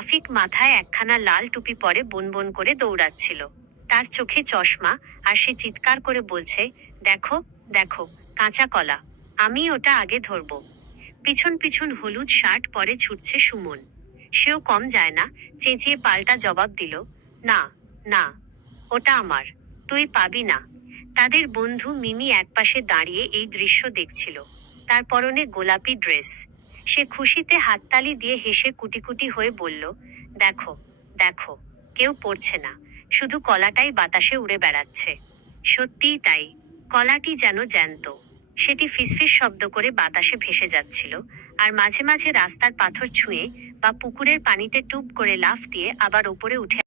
রাফিক মাথায় একখানা লাল টুপি পরে বনবন করে দৌড়াচ্ছিল। তার চোখে চশমা, আর সে চিৎকার করে বলছে, দেখো, দেখো, কাঁচা কলা, আমি ওটা আগে ধরবো। পিছন পিছন হলুদ শার্ট পরে ছুটছে সুমন। সেও কম যায় না, চেঁচিয়ে পাল্টা জবাব দিল, না, না, ওটা আমার, তুই পাবি না। তাদের বন্ধু মিমি একপাশে দাঁড়িয়ে এই দৃশ্য দেখছিল। তার পরনে গোলাপি ড্রেস। সে খুশিতে হাততালি দিয়ে হেসে কুটিকুটি হয়ে বলল, দেখো, দেখো, কেউ পড়ছে না, শুধু কলাটাই বাতাসে উড়ে বেড়াচ্ছে। সত্যিই তাই, কলাটি যেন জ্যান্ত। সেটি ফিসফিস শব্দ করে বাতাসে ভেসে যাচ্ছিল, আর মাঝে মাঝে রাস্তার পাথর ছুঁয়ে বা পুকুরের পানিতে টুপ করে লাফ দিয়ে আবার উপরে উঠে।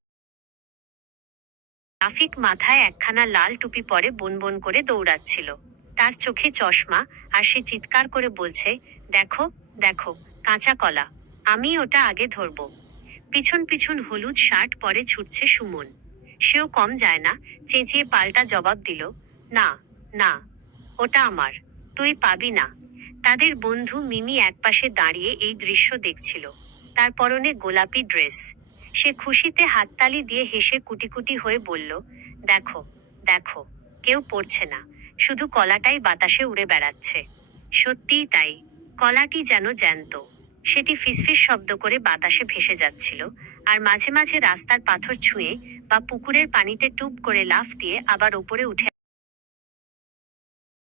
রাফিক মাথায় একখানা লাল টুপি পরে বনবন করে দৌড়াচ্ছিল। তার চোখে চশমা, আর সে চিৎকার করে বলছে, দেখো, দেখো, কাঁচা কলা, আমি ওটা আগে ধরবো। পিছন পিছন হলুদ শার্ট পরে ছুটছে সুমন। সেও কম যায় না, চেঁচিয়ে পাল্টা জবাব দিল, না, না, ওটা আমার, তুই পাবি না। তাদের বন্ধু মিমি একপাশে দাঁড়িয়ে এই দৃশ্য দেখছিল। তার পরনে গোলাপি ড্রেস। সে খুশিতে হাততালি দিয়ে হেসে কুটিকুটি হয়ে বলল, দেখো, দেখো, কেউ পড়ছে না, শুধু কলাটাই বাতাসে উড়ে বেড়াচ্ছে। সত্যিই তাই, কলাটি যেন জ্যান্ত। সেটি ফিসফিস শব্দ করে বাতাসে ভেসে যাচ্ছিল, আর মাঝে মাঝে রাস্তার পাথর ছুঁয়ে বা পুকুরের পানিতে টুপ করে লাফ দিয়ে আবার উপরে উঠে